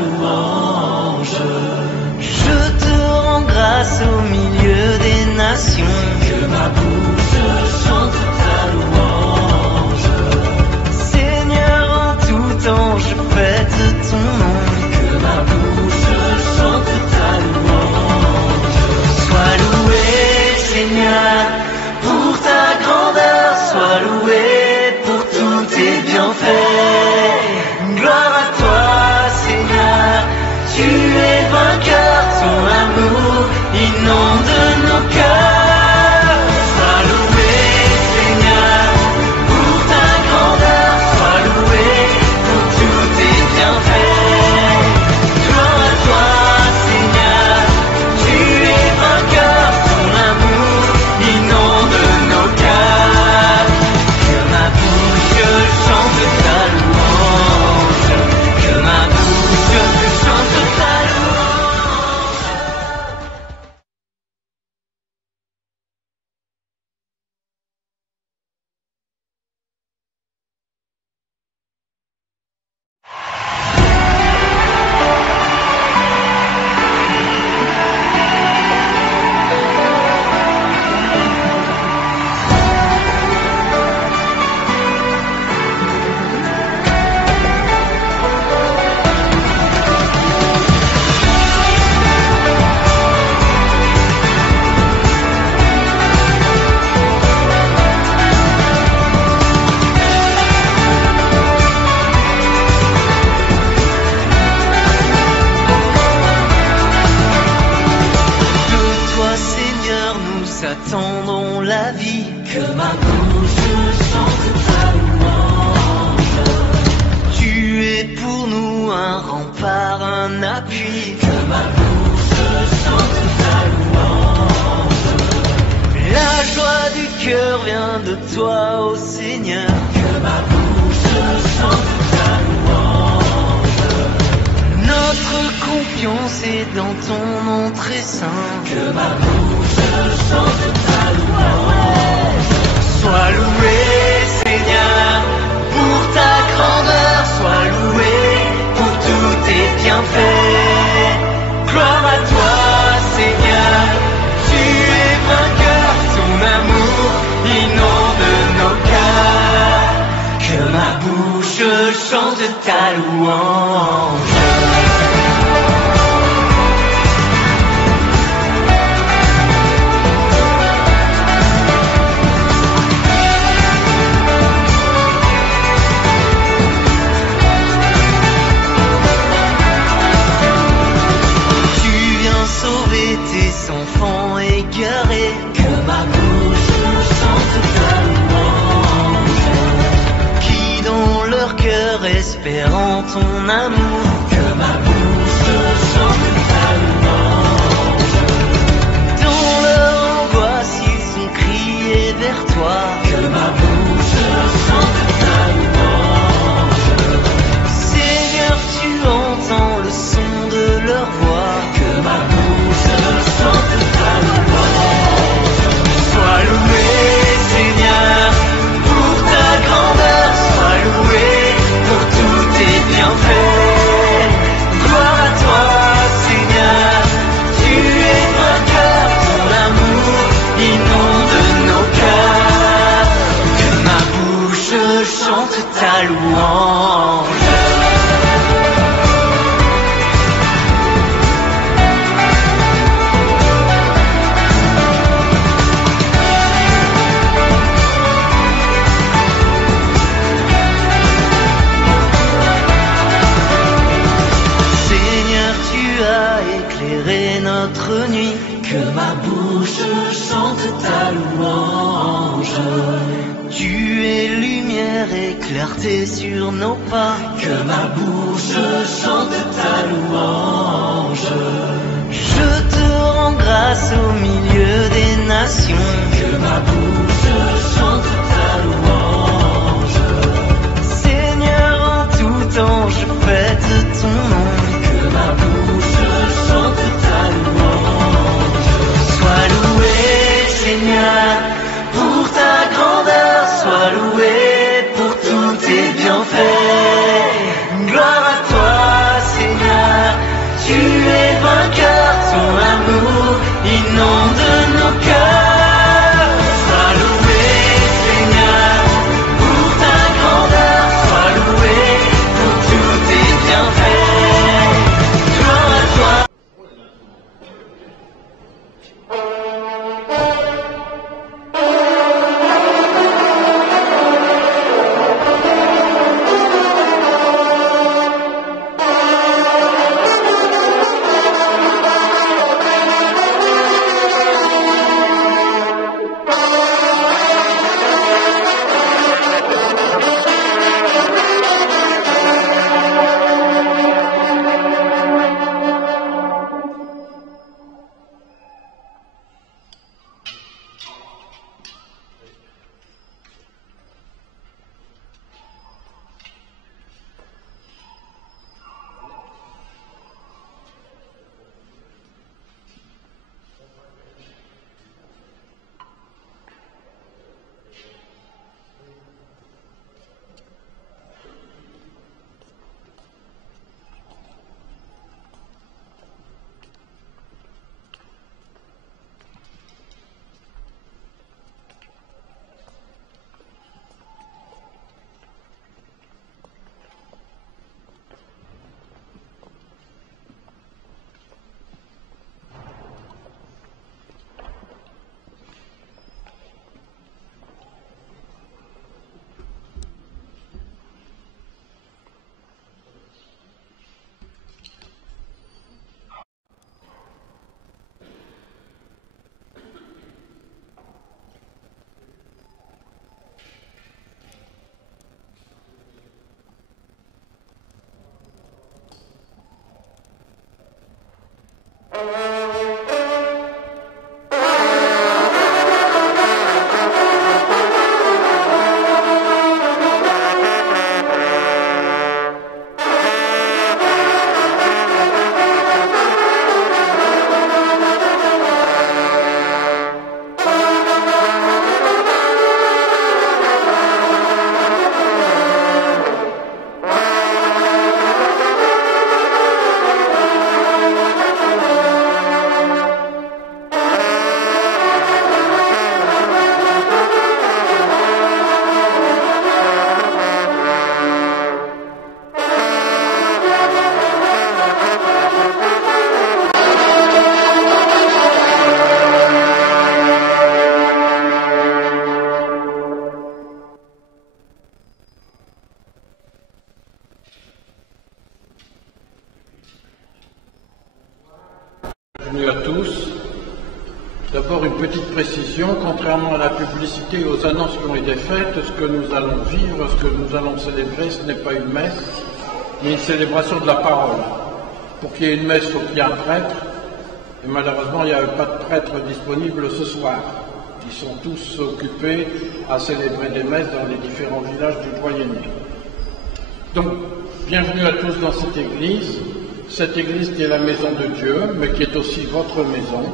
louange. Je te rends grâce au milieu des nations. Que ma bouche chante ta louange. Seigneur, en tout temps, je fête ton nom. Que ma bouche chante ta louange. Sois loué, Seigneur, pour ta grandeur. Sois loué pour tous tes bienfaits. Gloire à toi, Seigneur, tu es vainqueur. Ton amour inonde nos cœurs. Sois loué, Seigneur, pour ta grandeur. Sois loué pour tous tes bienfaits. Gloire à toi, Seigneur, tu es vainqueur. Ton amour inonde nos cœurs. Que ma bouche chante ta louange. Que ma bouche chante ta louange. Attendons la vie. Que ma bouche chante ta louange. Tu es pour nous un rempart, un appui. Que ma bouche chante ta louange. La joie du cœur vient de toi, ô Seigneur. Que ma bouche chante ta louange. Notre confiance est dans ton nom très saint. Que ma bouche chante ta louange. Sois loué, Seigneur, pour ta grandeur. Sois loué pour tous tes bienfaits. Gloire à toi, Seigneur, tu es vainqueur. Ton amour inonde nos cœurs. Que ma bouche chante ta louange. Enfants égarés, que ma bouche chante ta louange. Qui dans leur cœur espérant ton amour. Que ma bouche chante ta louange. Dans leur angoisse ils ont crié vers toi. Que ma bouche chante ta louange. Seigneur, tu entends le son de leur voix. Que ma bouche chante ta louange. Sois loué, Seigneur, pour ta grandeur. Sois loué pour tous tes bienfaits. Gloire à toi, Seigneur, tu es vainqueur. Ton amour inonde nos cœurs. Que ma bouche chante ta louange. Notre nuit, que ma bouche chante ta louange. Tu es lumière et clarté sur nos pas. Que ma bouche chante ta louange. Je te rends grâce au milieu des nations. Que ma bouche chante ta louange. Seigneur, en tout temps, je fête ton nom. Que ma bouche chante ta louange. Sois loué, Seigneur, pour ta grandeur. Sois loué pour tous tes bienfaits. Gloire à toi, Seigneur, Bienvenue à tous. D'abord une petite précision, contrairement à la publicité et aux annonces qui ont été faites, ce que nous allons vivre, ce que nous allons célébrer, ce n'est pas une messe, mais une célébration de la parole. Pour qu'il y ait une messe, il faut qu'il y ait un prêtre, et malheureusement il n'y avait pas de prêtre disponible ce soir. Ils sont tous occupés à célébrer des messes dans les différents villages du Doyenné. Donc, bienvenue à tous dans cette église qui est la maison de Dieu, mais qui est aussi votre maison.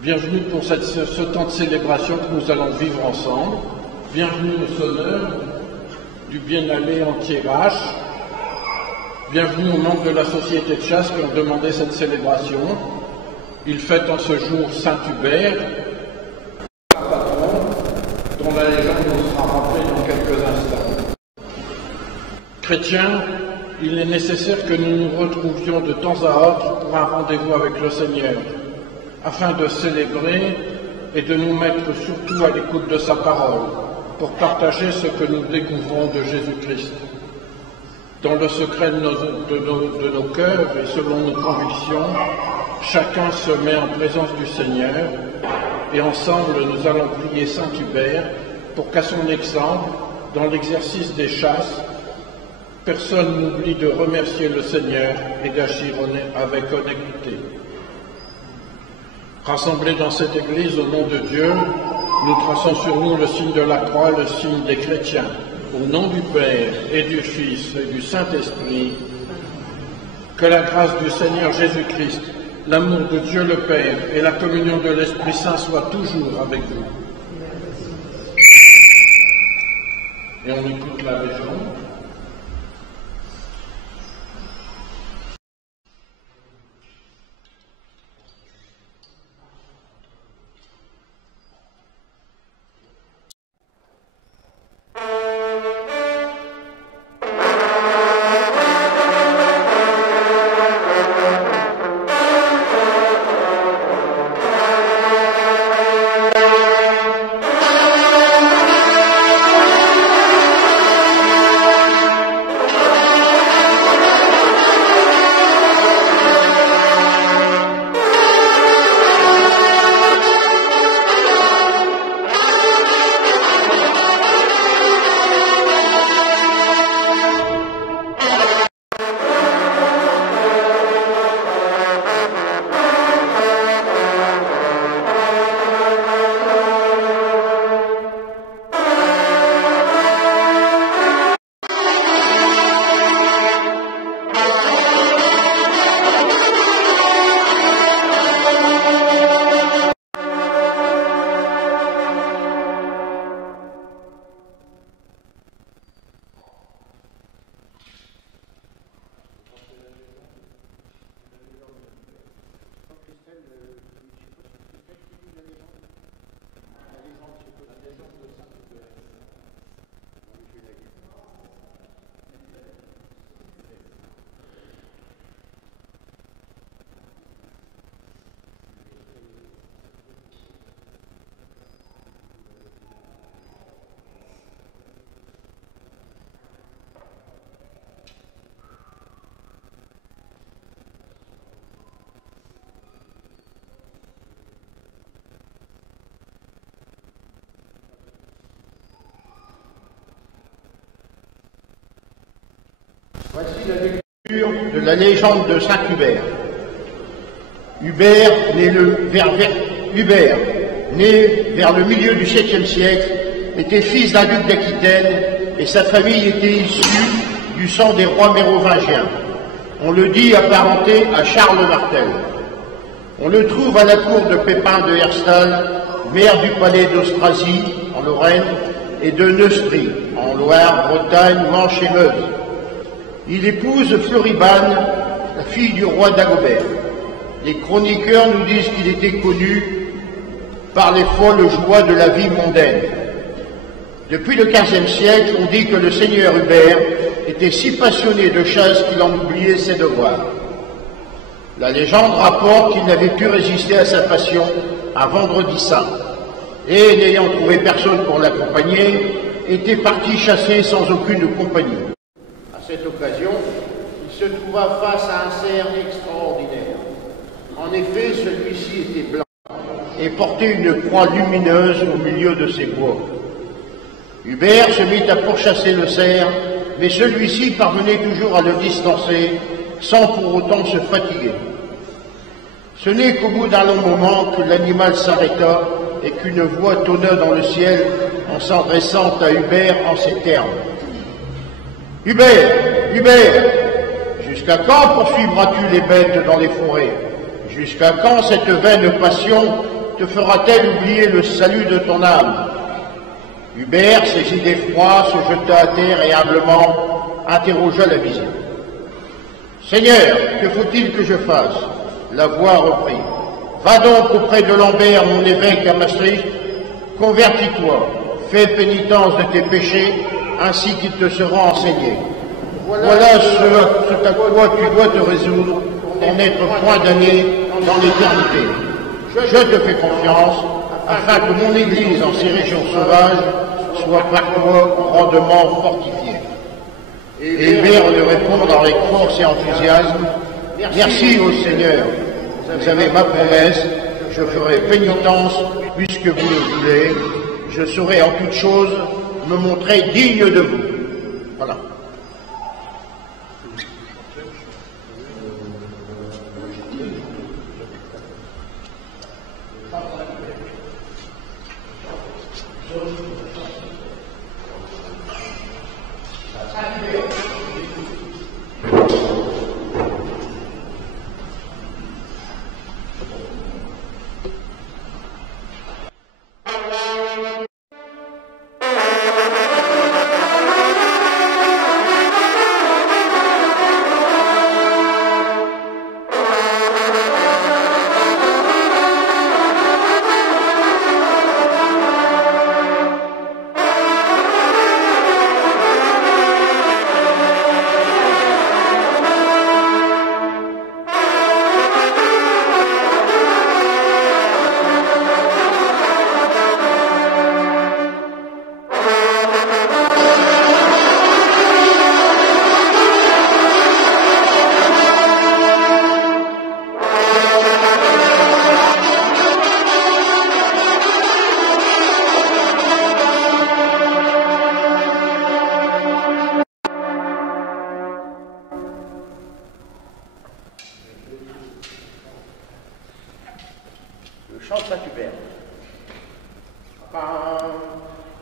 Bienvenue pour ce temps de célébration que nous allons vivre ensemble. Bienvenue aux honneurs du bien-aller en Thiérache. Bienvenue aux membres de la société de chasse qui ont demandé cette célébration. Ils fêtent en ce jour Saint Hubert, patron, dont la légende nous sera rappelée dans quelques instants. Chrétiens, il est nécessaire que nous nous retrouvions de temps à autre pour un rendez-vous avec le Seigneur, afin de célébrer et de nous mettre surtout à l'écoute de sa parole, pour partager ce que nous découvrons de Jésus-Christ. Dans le secret de nos cœurs et selon nos convictions, chacun se met en présence du Seigneur et ensemble nous allons prier Saint Hubert pour qu'à son exemple, dans l'exercice des chasses, personne n'oublie de remercier le Seigneur et d'agir avec honnêteté. Rassemblés dans cette église au nom de Dieu, nous traçons sur nous le signe de la croix, le signe des chrétiens. Au nom du Père et du Fils et du Saint-Esprit, que la grâce du Seigneur Jésus-Christ, l'amour de Dieu le Père et la communion de l'Esprit Saint soient toujours avec vous. Et on écoute la légende. Voici la lecture de la légende de Saint Hubert. Hubert, né vers le milieu du 7e siècle, était fils d'un duc d'Aquitaine et sa famille était issue du sang des rois mérovingiens. On le dit apparenté à Charles Martel. On le trouve à la cour de Pépin de Herstal, maire du palais d'Austrasie, en Lorraine, et de Neustrie, en Loire, Bretagne, Manche et Meuse. Il épouse Floribane, la fille du roi Dagobert. Les chroniqueurs nous disent qu'il était connu par les folles joies de la vie mondaine. Depuis le XVe siècle, on dit que le seigneur Hubert était si passionné de chasse qu'il en oubliait ses devoirs. La légende rapporte qu'il n'avait pu résister à sa passion un vendredi saint, et n'ayant trouvé personne pour l'accompagner, était parti chasser sans aucune compagnie. À cette occasion, il se trouva face à un cerf extraordinaire. En effet, celui-ci était blanc et portait une croix lumineuse au milieu de ses bois. Hubert se mit à pourchasser le cerf, mais celui-ci parvenait toujours à le distancer, sans pour autant se fatiguer. Ce n'est qu'au bout d'un long moment que l'animal s'arrêta et qu'une voix tonna dans le ciel en s'adressant à Hubert en ces termes. « Hubert, Hubert, jusqu'à quand poursuivras-tu les bêtes dans les forêts? Jusqu'à quand cette vaine passion te fera-t-elle oublier le salut de ton âme ?» Hubert, saisi d'effroi, se jeta à terre et humblement interrogea la vision. « Seigneur, que faut-il que je fasse ?» La voix reprit. « Va donc auprès de Lambert, mon évêque à Maastricht, convertis-toi, fais pénitence de tes péchés, ainsi qu'il te sera enseigné. Voilà ce à quoi tu dois te résoudre pour n'être point damné dans l'éternité. Je te fais confiance, afin que mon Église en ces régions sauvages soit par toi grandement fortifiée. » Et Hubert lui répondre avec force et enthousiasme. « Merci, ô Seigneur, vous avez ma promesse, je ferai pénitence puisque vous le voulez, je saurai en toute chose me montrer digne de vous. » Voilà. Chante Saint-Hubert.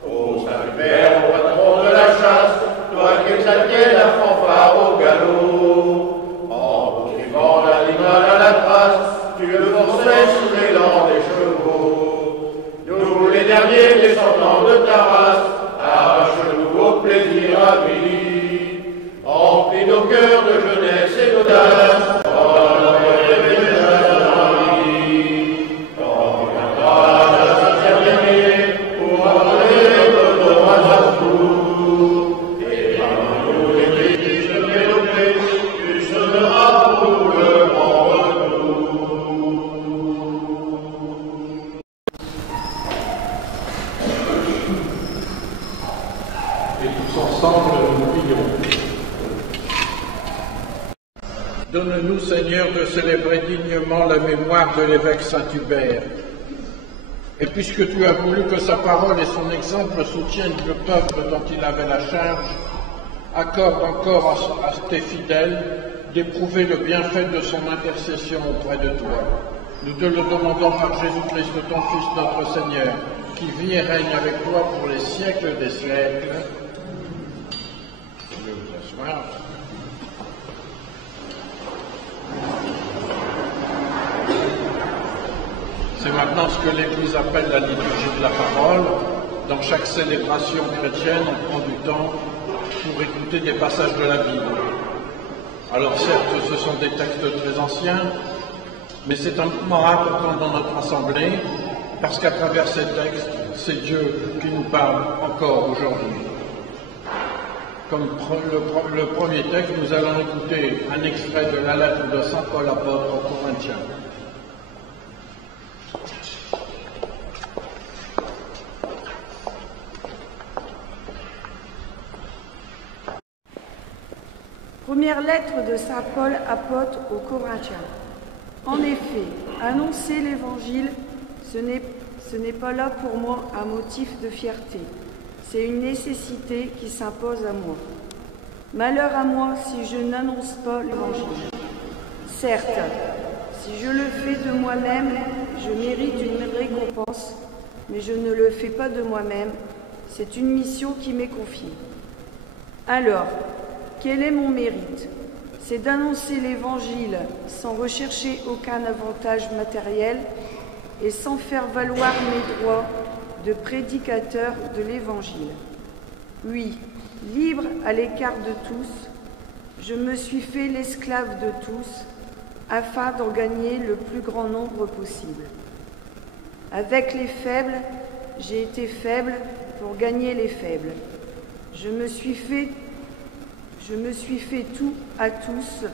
Ô Saint-Hubert, ô patron de la chasse, toi qui exaltais la fanfare au galop, en poursuivant l'animal à la trace, tu le forçais sous l'élan des chevaux. Nous, les derniers descendants de ta race, arrache-nous au plaisir à vie, remplis nos cœurs de jeunesse et d'audace. Donne-nous, Seigneur, de célébrer dignement la mémoire de l'évêque Saint-Hubert. Et puisque tu as voulu que sa parole et son exemple soutiennent le peuple dont il avait la charge, accorde encore à tes fidèles d'éprouver le bienfait de son intercession auprès de toi. Nous te le demandons par Jésus-Christ, ton Fils, notre Seigneur, qui vit et règne avec toi pour les siècles des siècles. Je vais vous asseoir. C'est maintenant ce que l'Église appelle la liturgie de la parole. Dans chaque célébration chrétienne, on prend du temps pour écouter des passages de la Bible. Alors certes, ce sont des textes très anciens, mais c'est un moment important dans notre assemblée, parce qu'à travers ces textes, c'est Dieu qui nous parle encore aujourd'hui. Comme le premier texte, nous allons écouter un extrait de la lettre de saint Paul apôtre aux Corinthiens. Première lettre de saint Paul apôtre aux Corinthiens. En effet, annoncer l'Évangile, ce n'est pas là pour moi un motif de fierté. C'est une nécessité qui s'impose à moi. Malheur à moi si je n'annonce pas l'Évangile. Certes, si je le fais de moi-même, je mérite une récompense, mais je ne le fais pas de moi-même. C'est une mission qui m'est confiée. Alors, quel est mon mérite? C'est d'annoncer l'Évangile sans rechercher aucun avantage matériel et sans faire valoir mes droits de prédicateur de l'Évangile. Oui, libre à l'écart de tous, je me suis fait l'esclave de tous afin d'en gagner le plus grand nombre possible. Avec les faibles, j'ai été faible pour gagner les faibles. Je me suis fait tout à tous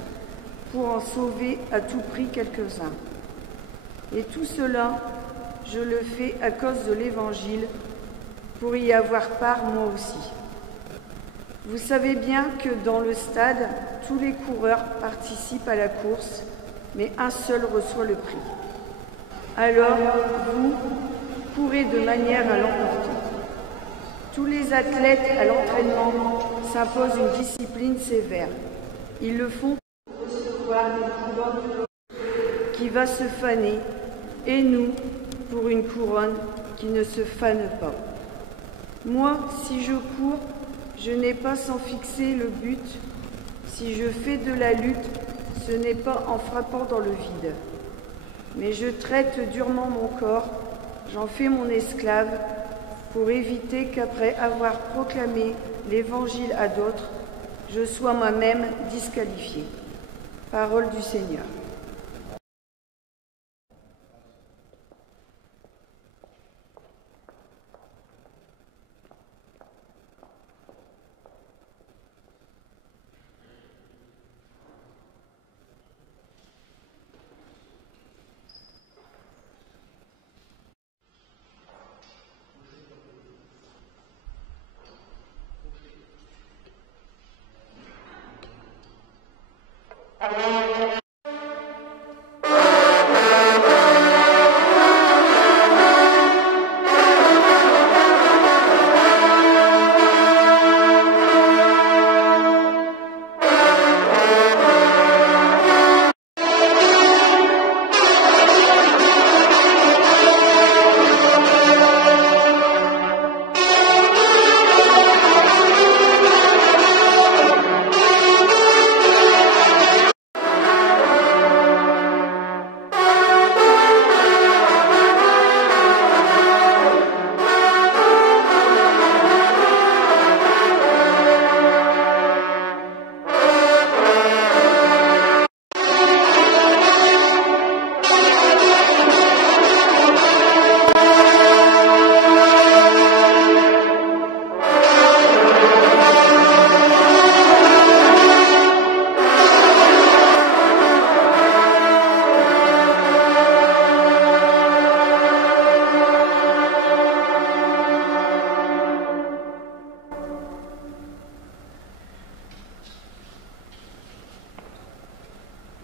pour en sauver à tout prix quelques-uns. Et tout cela, je le fais à cause de l'Évangile, pour y avoir part moi aussi. Vous savez bien que dans le stade, tous les coureurs participent à la course, mais un seul reçoit le prix. Alors, vous courez de manière à l'emporter. Tous les athlètes à l'entraînement s'imposent une discipline sévère. Ils le font pour recevoir une couronne qui va se faner, et nous pour une couronne qui ne se fane pas. Moi, si je cours, je n'ai pas sans fixer le but. Si je fais de la lutte, ce n'est pas en frappant dans le vide. Mais je traite durement mon corps, j'en fais mon esclave, pour éviter qu'après avoir proclamé l'Évangile à d'autres, je sois moi-même disqualifié. Parole du Seigneur.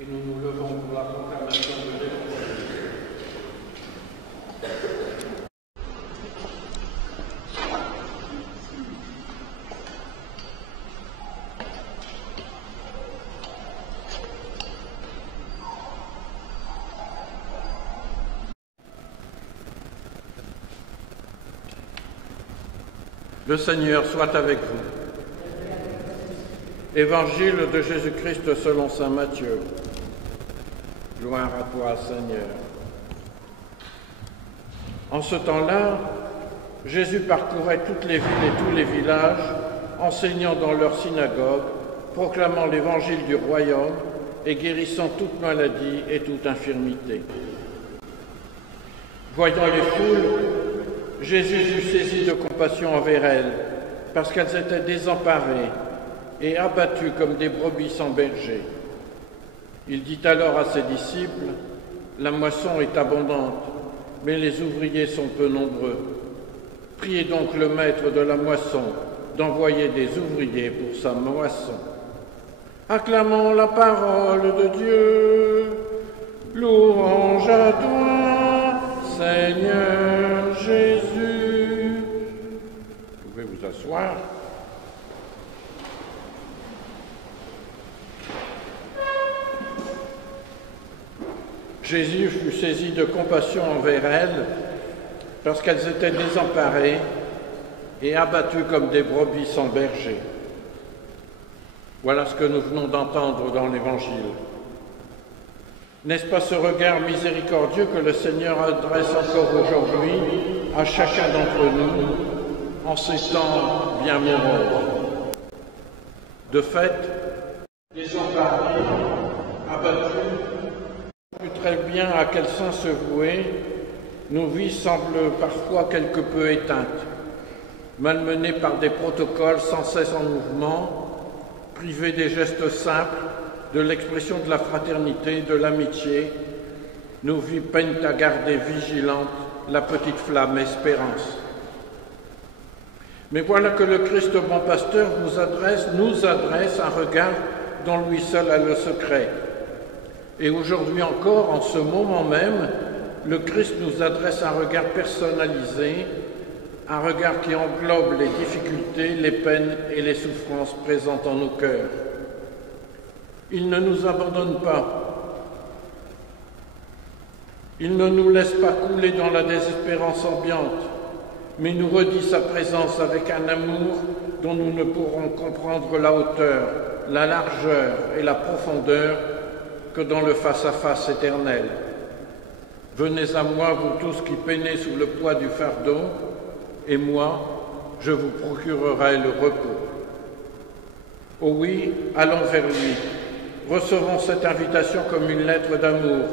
Et nous nous levons pour la proclamation de l'Évangile. Le Seigneur soit avec vous. Évangile de Jésus-Christ selon saint Matthieu. Gloire à toi, Seigneur. En ce temps-là, Jésus parcourait toutes les villes et tous les villages, enseignant dans leurs synagogues, proclamant l'évangile du royaume et guérissant toute maladie et toute infirmité. Voyant les foules, Jésus fut saisi de compassion envers elles, parce qu'elles étaient désemparées et abattues comme des brebis sans berger. Il dit alors à ses disciples, « La moisson est abondante, mais les ouvriers sont peu nombreux. Priez donc le maître de la moisson d'envoyer des ouvriers pour sa moisson. » Acclamons la parole de Dieu. Louange à toi, Seigneur Jésus. Vous pouvez vous asseoir. Jésus fut saisi de compassion envers elles parce qu'elles étaient désemparées et abattues comme des brebis sans berger. Voilà ce que nous venons d'entendre dans l'Évangile. N'est-ce pas ce regard miséricordieux que le Seigneur adresse encore aujourd'hui à chacun d'entre nous en ces temps bien moroses? De fait, désemparés, abattus, plus très bien à quel sein se vouer, nos vies semblent parfois quelque peu éteintes, malmenées par des protocoles sans cesse en mouvement, privés des gestes simples, de l'expression de la fraternité, de l'amitié, nos vies peinent à garder vigilante la petite flamme espérance. Mais voilà que le Christ bon pasteur nous adresse un regard dont lui seul a le secret. Et aujourd'hui encore, en ce moment même, le Christ nous adresse un regard personnalisé, un regard qui englobe les difficultés, les peines et les souffrances présentes en nos cœurs. Il ne nous abandonne pas. Il ne nous laisse pas couler dans la désespérance ambiante, mais nous redit sa présence avec un amour dont nous ne pourrons comprendre la hauteur, la largeur et la profondeur que dans le face-à-face éternel. Venez à moi, vous tous qui peinez sous le poids du fardeau, et moi, je vous procurerai le repos. Oh oui, allons vers lui. Recevons cette invitation comme une lettre d'amour.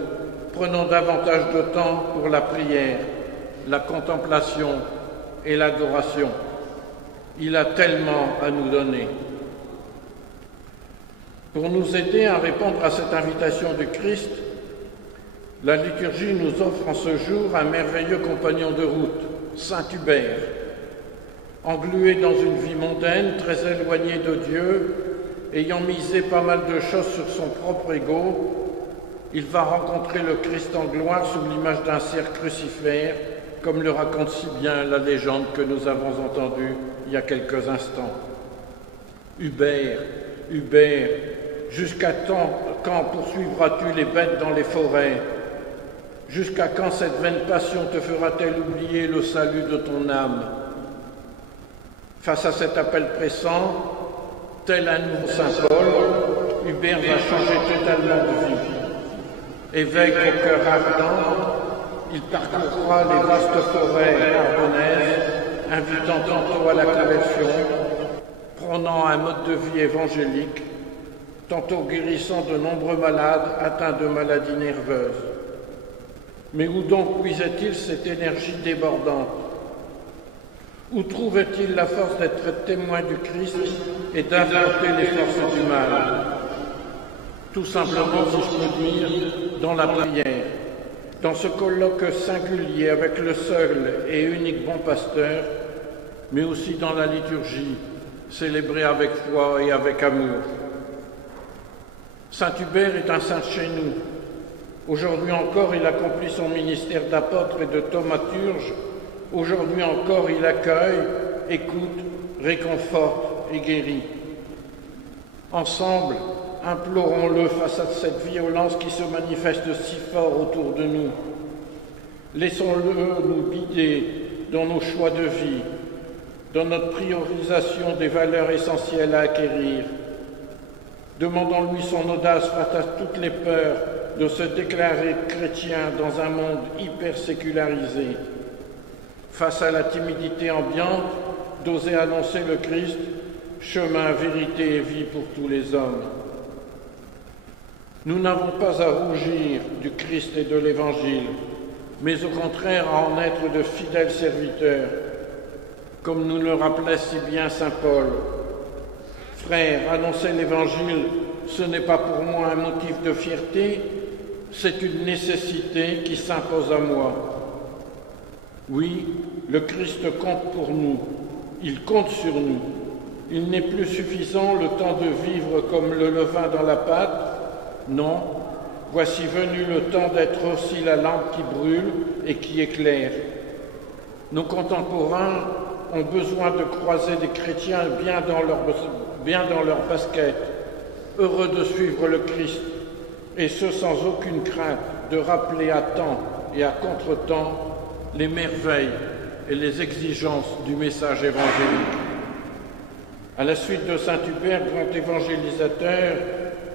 Prenons davantage de temps pour la prière, la contemplation et l'adoration. Il a tellement à nous donner. Pour nous aider à répondre à cette invitation du Christ, la liturgie nous offre en ce jour un merveilleux compagnon de route, saint Hubert. Englué dans une vie mondaine, très éloigné de Dieu, ayant misé pas mal de choses sur son propre ego, il va rencontrer le Christ en gloire sous l'image d'un cerf crucifère, comme le raconte si bien la légende que nous avons entendue il y a quelques instants. Hubert, Hubert, jusqu'à quand poursuivras-tu les bêtes dans les forêts? Jusqu'à quand cette vaine passion te fera-t-elle oublier le salut de ton âme? Face à cet appel pressant, tel un nouveau saint Paul, Hubert va changer totalement de vie. Évêque au cœur ardent, il parcourra les vastes forêts ardennaises, invitant tantôt à la conversion, prônant un mode de vie évangélique, tantôt guérissant de nombreux malades atteints de maladies nerveuses. Mais où donc puisait-il cette énergie débordante? Où trouvait-il la force d'être témoin du Christ et d'infronter les forces du mal? Tout simplement, si je peux dire, dans la prière, dans ce colloque singulier avec le seul et unique bon pasteur, mais aussi dans la liturgie, célébrée avec foi et avec amour. Saint Hubert est un saint chez nous. Aujourd'hui encore, il accomplit son ministère d'apôtre et de thaumaturge. Aujourd'hui encore, il accueille, écoute, réconforte et guérit. Ensemble, implorons-le face à cette violence qui se manifeste si fort autour de nous. Laissons-le nous guider dans nos choix de vie, dans notre priorisation des valeurs essentielles à acquérir. Demandons-lui son audace face à toutes les peurs de se déclarer chrétien dans un monde hyper sécularisé. Face à la timidité ambiante, d'oser annoncer le Christ, chemin, vérité et vie pour tous les hommes. Nous n'avons pas à rougir du Christ et de l'Évangile, mais au contraire à en être de fidèles serviteurs, comme nous le rappelait si bien saint Paul. Frères, annoncer l'Évangile, ce n'est pas pour moi un motif de fierté, c'est une nécessité qui s'impose à moi. Oui, le Christ compte pour nous, il compte sur nous. Il n'est plus suffisant le temps de vivre comme le levain dans la pâte. Non, voici venu le temps d'être aussi la lampe qui brûle et qui éclaire. Nos contemporains ont besoin de croiser des chrétiens bien dans leur basket, heureux de suivre le Christ, et ce sans aucune crainte de rappeler à temps et à contre-temps les merveilles et les exigences du message évangélique. À la suite de saint Hubert, grand évangélisateur,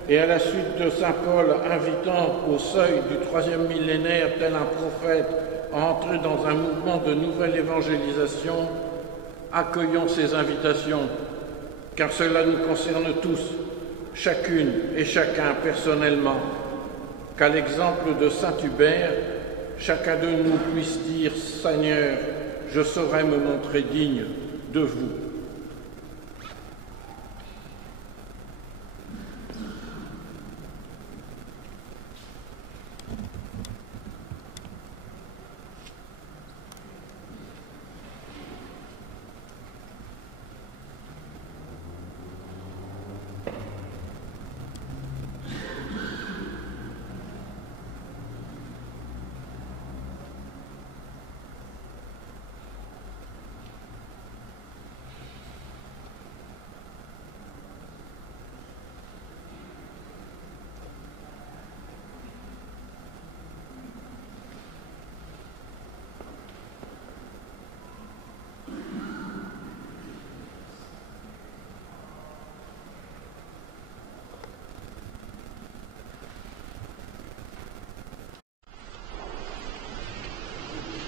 et à la suite de saint Paul invitant au seuil du 3e millénaire tel un prophète à entrer dans un mouvement de nouvelle évangélisation, accueillons ces invitations, car cela nous concerne tous, chacune et chacun personnellement, qu'à l'exemple de saint Hubert, chacun de nous puisse dire « Seigneur, je saurai me montrer digne de vous ».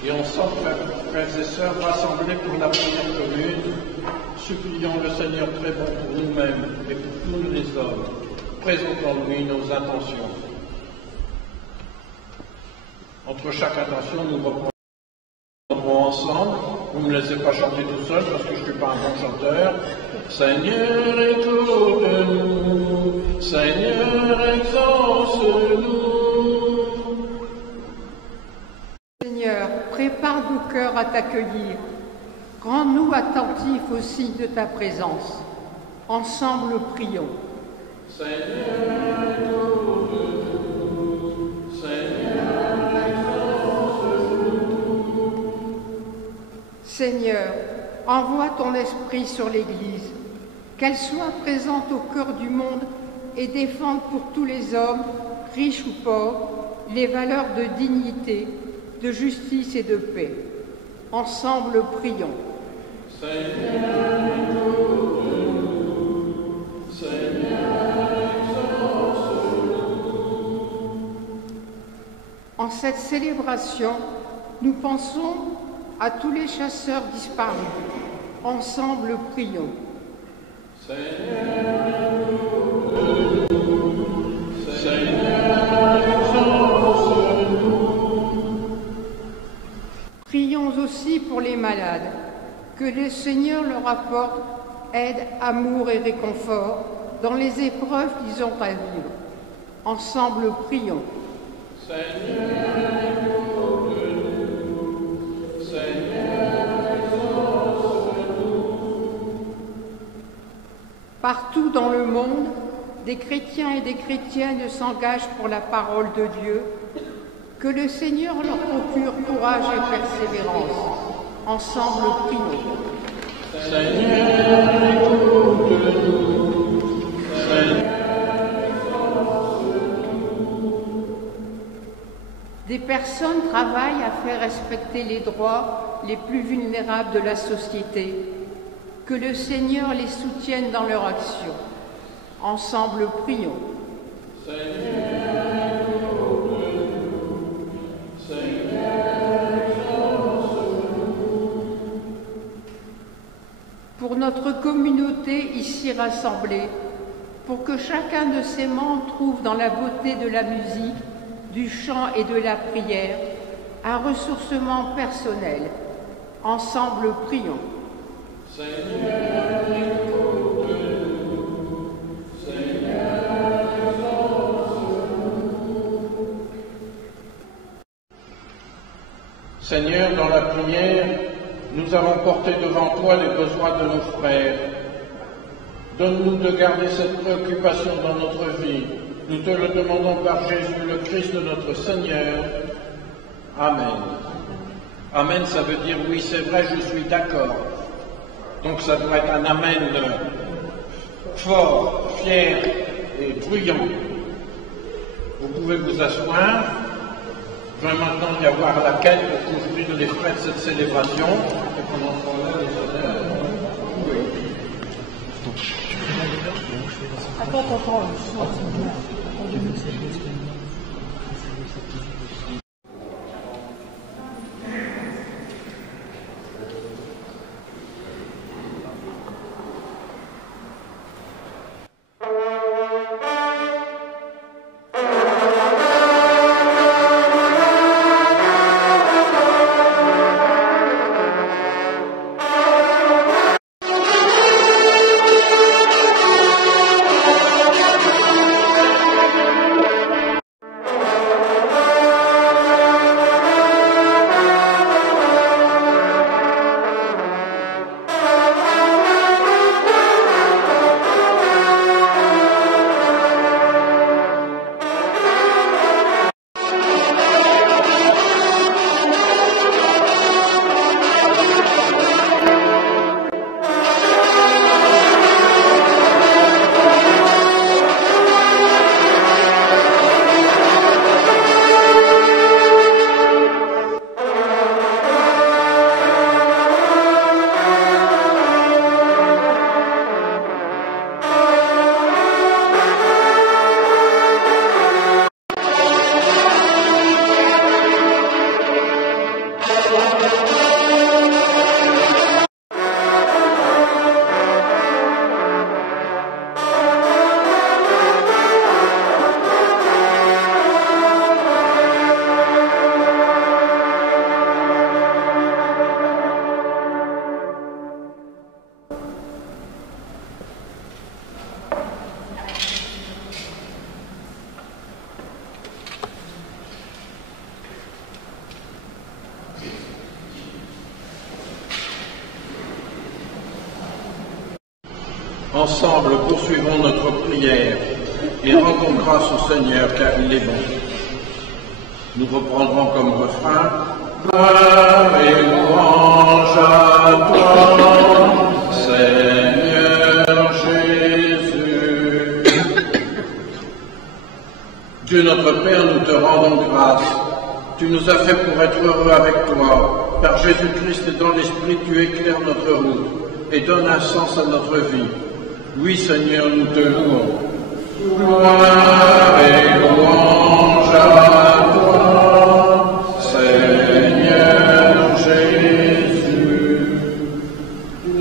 Et ensemble, frères et sœurs, rassemblés pour la prière commune, supplions le Seigneur très bon pour nous-mêmes et pour tous les hommes. Présentons-lui nos intentions. Entre chaque intention, nous reprendrons ensemble. Vous ne me laissez pas chanter tout seul parce que je ne suis pas un bon chanteur. Seigneur, écoute-nous. Seigneur, exauce-nous. Seigneur, prépare nos cœurs à t'accueillir. Rends-nous attentifs au signe de ta présence. Ensemble, prions. Seigneur, écoute-nous. Seigneur, exauce-nous. Seigneur, envoie ton esprit sur l'Église, qu'elle soit présente au cœur du monde et défende pour tous les hommes, riches ou pauvres, les valeurs de dignité, de justice et de paix. Ensemble, prions. Seigneur, écoute-nous. Seigneur, exauce-nous. En cette célébration, nous pensons à tous les chasseurs disparus. Ensemble, prions. Seigneur, écoute-nous. Seigneur, exauce-nous. Prions aussi pour les malades, que le Seigneur leur apporte aide, amour et réconfort dans les épreuves qu'ils ont à vivre. Ensemble, prions. Seigneur, écoute-nous. Seigneur, exauce-nous. Partout dans le monde, des chrétiens et des chrétiennes s'engagent pour la parole de Dieu. Que le Seigneur leur procure courage et persévérance. Ensemble, prions. Seigneur, écoute-nous. Seigneur, exauce-nous. Des personnes travaillent à faire respecter les droits les plus vulnérables de la société. Que le Seigneur les soutienne dans leur action. Ensemble, prions. Pour notre communauté ici rassemblée, pour que chacun de ses membres trouve dans la beauté de la musique, du chant et de la prière un ressourcement personnel. Ensemble, prions. Seigneur, écoute-nous. Seigneur, exauce-nous. Seigneur, dans la prière, nous avons porté devant toi les besoins de nos frères. Donne-nous de garder cette préoccupation dans notre vie. Nous te le demandons par Jésus, le Christ, notre Seigneur. Amen. Amen, ça veut dire oui, c'est vrai, je suis d'accord. Donc ça doit être un amen fort, fier et bruyant. Vous pouvez vous asseoir. Il va maintenant y avoir la quête pour couvrir les frais de cette célébration. Et pendant ce temps-là, les honneurs. Oui. Attends. Ensemble, poursuivons notre prière et rendons grâce au Seigneur car il est bon. Nous reprendrons comme refrain « Gloire et louange à toi, Seigneur Jésus. » Dieu notre Père, nous te rendons grâce. Tu nous as fait pour être heureux avec toi. Par Jésus-Christ et dans l'Esprit, tu éclaires notre route et donnes un sens à notre vie. Oui, Seigneur, nous te louons. Gloire et louange à toi, Seigneur Jésus.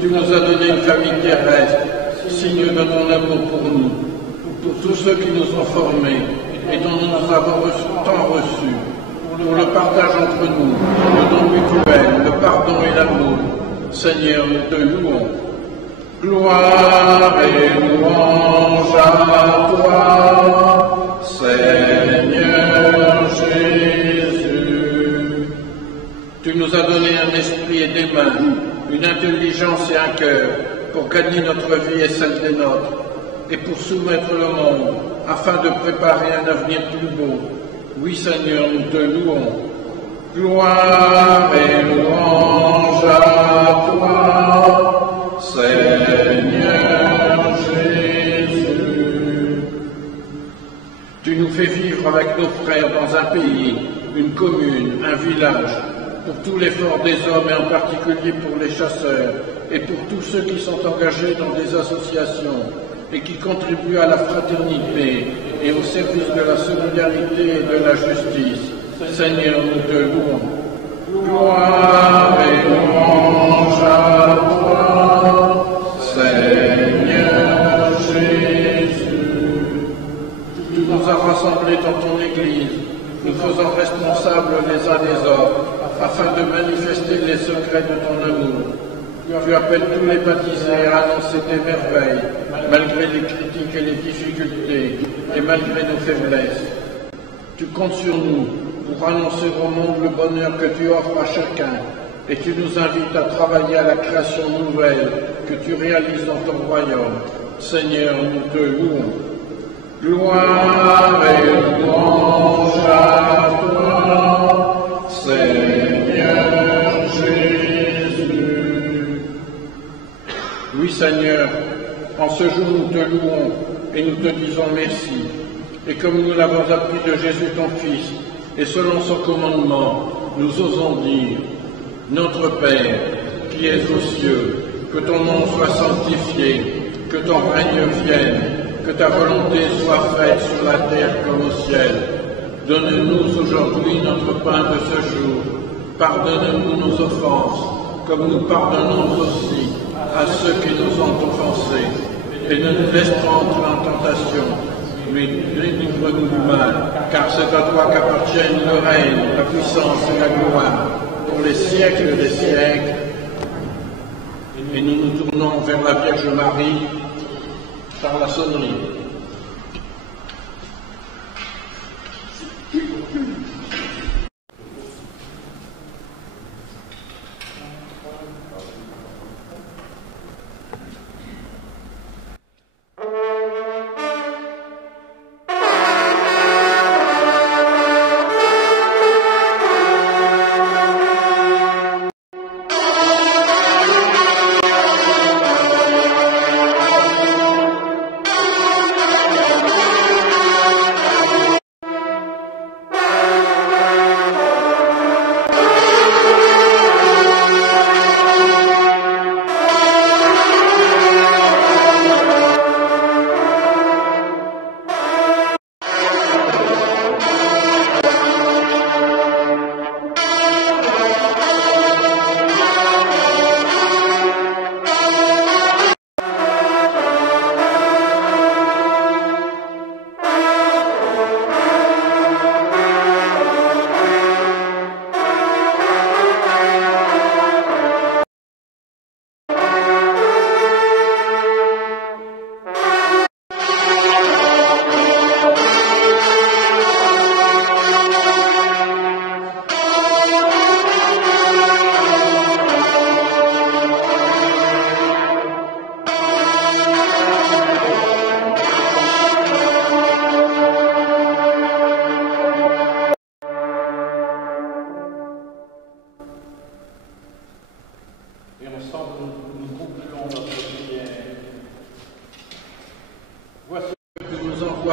Tu nous as donné une famille terrestre, signe de ton amour pour nous, pour tous ceux qui nous ont formés et dont nous avons tant reçu, pour le partage entre nous, le don mutuel, le pardon et l'amour. Seigneur, nous te louons. Gloire et louange à toi, Seigneur Jésus. Tu nous as donné un esprit et des mains, une intelligence et un cœur pour gagner notre vie et celle des nôtres, et pour soumettre le monde, afin de préparer un avenir plus beau. Oui, Seigneur, nous te louons. Gloire et louange à toi, Seigneur Jésus. Tu nous fais vivre avec nos frères dans un pays, une commune, un village, pour tout l'effort des hommes et en particulier pour les chasseurs et pour tous ceux qui sont engagés dans des associations et qui contribuent à la fraternité et au service de la solidarité et de la justice. Seigneur, nous te louons. Gloire et louange à toi, Seigneur Jésus. Tu nous as rassemblés dans ton Église, nous faisant responsables les uns des autres, afin de manifester les secrets de ton amour. Tu appelles tous les baptisés à annoncer tes merveilles, malgré les critiques et les difficultés, et malgré nos faiblesses. Tu comptes sur nous pour annoncer au monde le bonheur que tu offres à chacun, et tu nous invites à travailler à la création nouvelle que tu réalises dans ton royaume. Seigneur, nous te louons. Gloire et louange à toi, Seigneur Jésus. Oui, Seigneur, en ce jour nous te louons et nous te disons merci. Et comme nous l'avons appris de Jésus ton Fils, et selon son commandement, nous osons dire: Notre Père, qui es aux cieux, que ton nom soit sanctifié, que ton règne vienne, que ta volonté soit faite sur la terre comme au ciel. Donne-nous aujourd'hui notre pain de ce jour. Pardonne-nous nos offenses, comme nous pardonnons aussi à ceux qui nous ont offensés. Et ne nous laisse pas entrer en tentation, mais délivre-nous du mal, car c'est à toi qu'appartiennent le règne, la puissance et la gloire, pour les siècles des siècles. Et nous nous tournons vers la Vierge Marie par la sonnerie.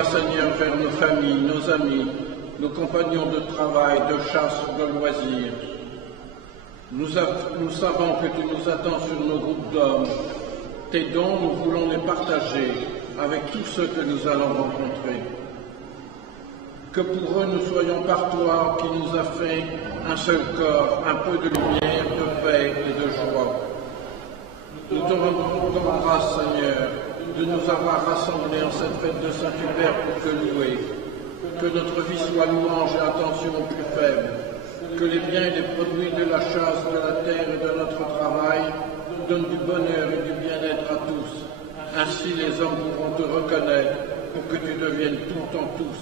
Seigneur, vers nos familles, nos amis, nos compagnons de travail, de chasse, de loisirs. Nous savons que tu nous attends sur nos groupes d'hommes. Tes dons, nous voulons les partager avec tous ceux que nous allons rencontrer. Que pour eux, nous soyons par toi qui nous a fait un seul corps, un peu de lumière, de paix et de joie. Nous te rendons grâce, Seigneur, de nous avoir rassemblés en cette fête de Saint-Hubert pour te louer. Que notre vie soit louange et attention aux plus faibles. Que les biens et les produits de la chasse, de la terre et de notre travail donnent du bonheur et du bien-être à tous. Ainsi les hommes pourront te reconnaître pour que tu deviennes tout en tous.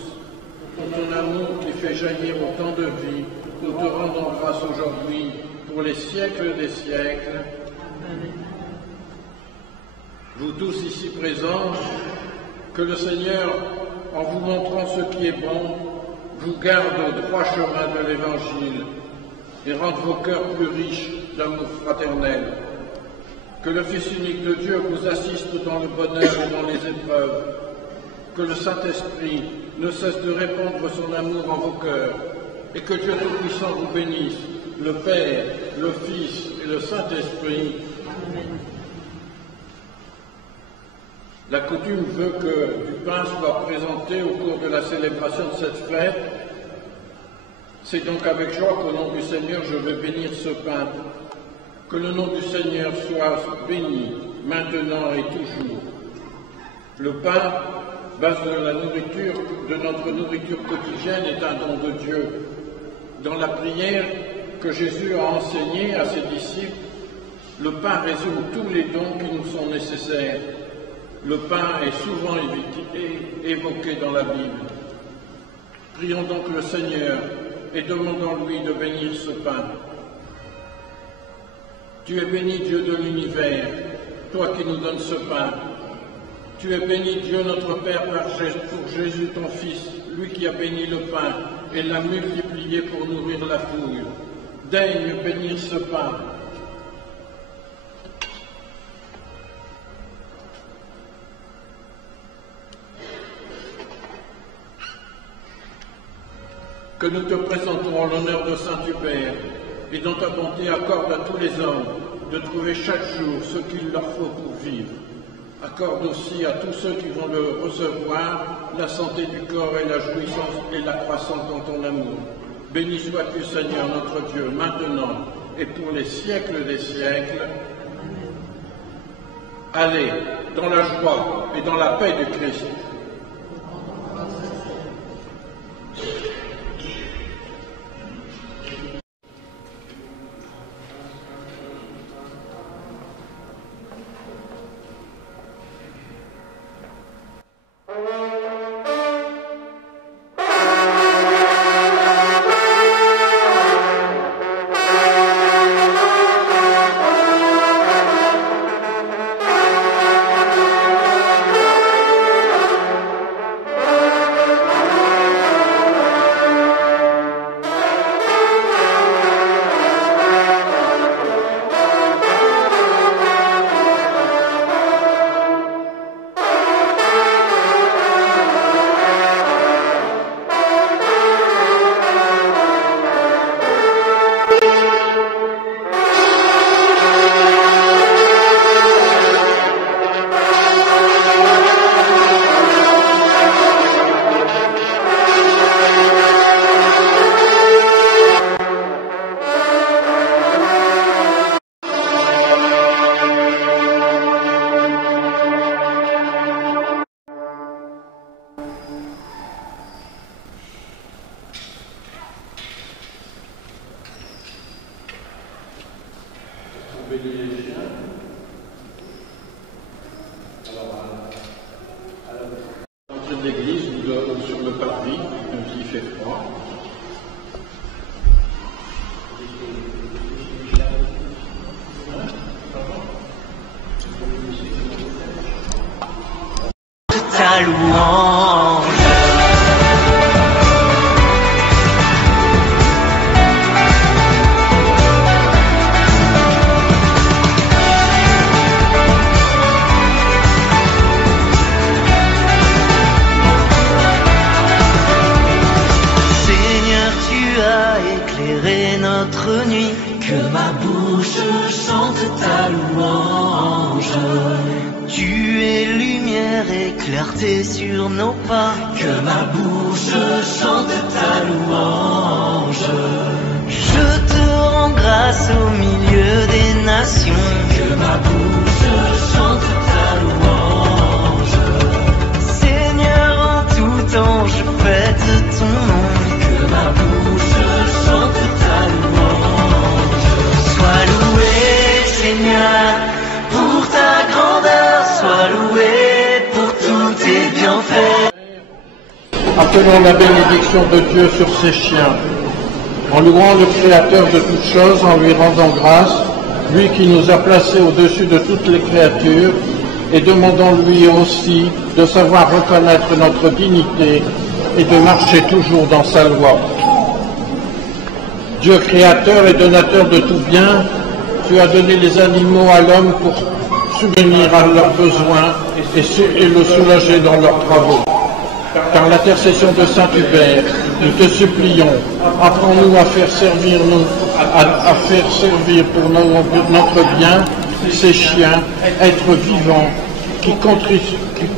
Pour ton amour qui fait jaillir autant de vie, nous te rendons grâce aujourd'hui pour les siècles des siècles. Vous tous ici présents, que le Seigneur, en vous montrant ce qui est bon, vous garde au droit chemin de l'Évangile et rende vos cœurs plus riches d'amour fraternel. Que le Fils unique de Dieu vous assiste dans le bonheur et dans les épreuves. Que le Saint-Esprit ne cesse de répandre son amour en vos cœurs et que Dieu Tout-Puissant vous bénisse, le Père, le Fils et le Saint-Esprit. Amen. La coutume veut que du pain soit présenté au cours de la célébration de cette fête. C'est donc avec joie qu'au nom du Seigneur, je veux bénir ce pain. Que le nom du Seigneur soit béni, maintenant et toujours. Le pain, base de la nourriture, de notre nourriture quotidienne, est un don de Dieu. Dans la prière que Jésus a enseignée à ses disciples, le pain résume tous les dons qui nous sont nécessaires. Le pain est souvent évoqué dans la Bible. Prions donc le Seigneur et demandons-lui de bénir ce pain. Tu es béni, Dieu de l'univers, toi qui nous donnes ce pain. Tu es béni, Dieu notre Père, pour Jésus ton Fils, lui qui a béni le pain et l'a multiplié pour nourrir la foule. Daigne bénir ce pain. Que nous te présentons en l'honneur de Saint-Hubert, et dont ta bonté accorde à tous les hommes de trouver chaque jour ce qu'il leur faut pour vivre. Accorde aussi à tous ceux qui vont le recevoir la santé du corps et la jouissance et la croissance dans ton amour. Béni sois-tu, Seigneur notre Dieu, maintenant et pour les siècles des siècles. Allez, dans la joie et dans la paix du Christ. L'entrée de l'église ou sur le parvis, même s'il fait froid. Ta louange. Seigneur, tu as éclairé notre nuit, que ma bouche chante ta louange. Tu es lumière et clarté sur nos pas, que ma bouche chante ta louange. Je te rends grâce au milieu des nations, que ma bouche chante ta louange. Seigneur, en tout temps je fête ton nom, que ma bouche chante ta louange. Sois loué, Seigneur, pour ta grandeur, sois loué pour tous tes bienfaits. Appelons la bénédiction de Dieu sur ses chiens, en louant le Créateur de toutes choses, en lui rendant grâce, lui qui nous a placés au-dessus de toutes les créatures, et demandons-lui aussi de savoir reconnaître notre dignité et de marcher toujours dans sa loi. Dieu créateur et donateur de tout bien, tu as donné les animaux à l'homme pour subvenir à leurs besoins et le soulager dans leurs travaux. Par l'intercession de Saint-Hubert, nous te supplions, apprends-nous à faire servir pour notre bien ces chiens, êtres vivants, qui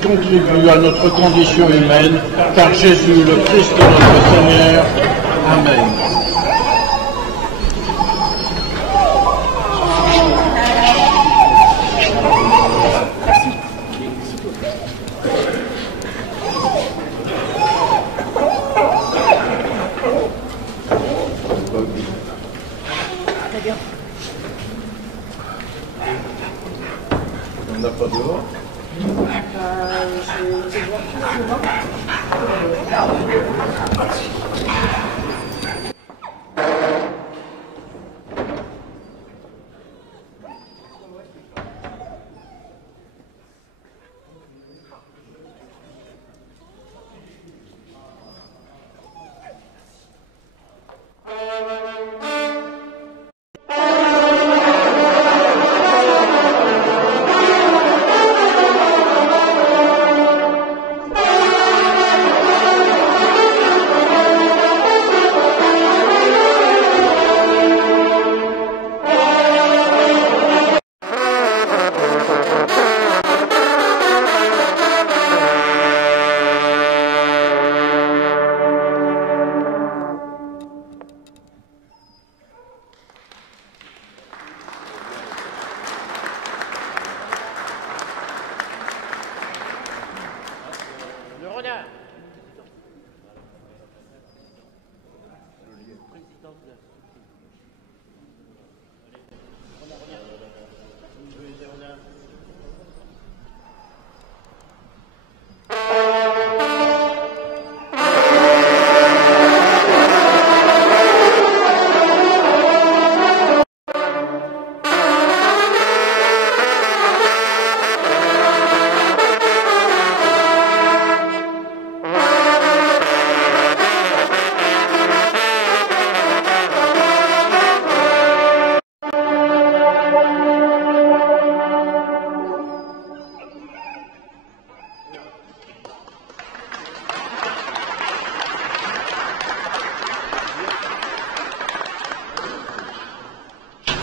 contribue à notre condition humaine, par Jésus le Christ notre Seigneur. Amen. On n'a pas dehors.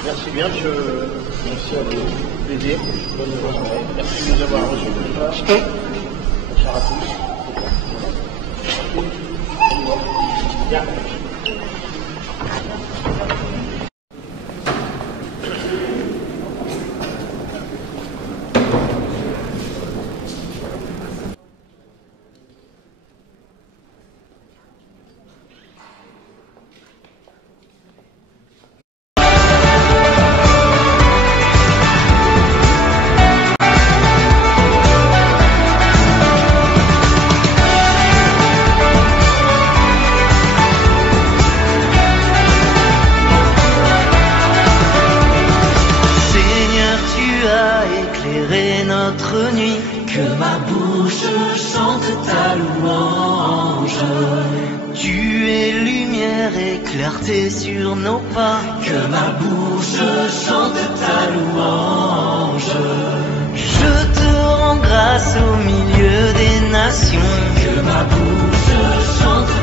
Merci bien, monsieur. Merci à vous. Plaisir. Bonne journée. Merci de nous avoir reçus. Bonsoir à tous. Bien. Notre nuit, que ma bouche chante ta louange. Tu es lumière et clarté sur nos pas, que ma bouche chante ta louange. Je te rends grâce au milieu des nations, que ma bouche chante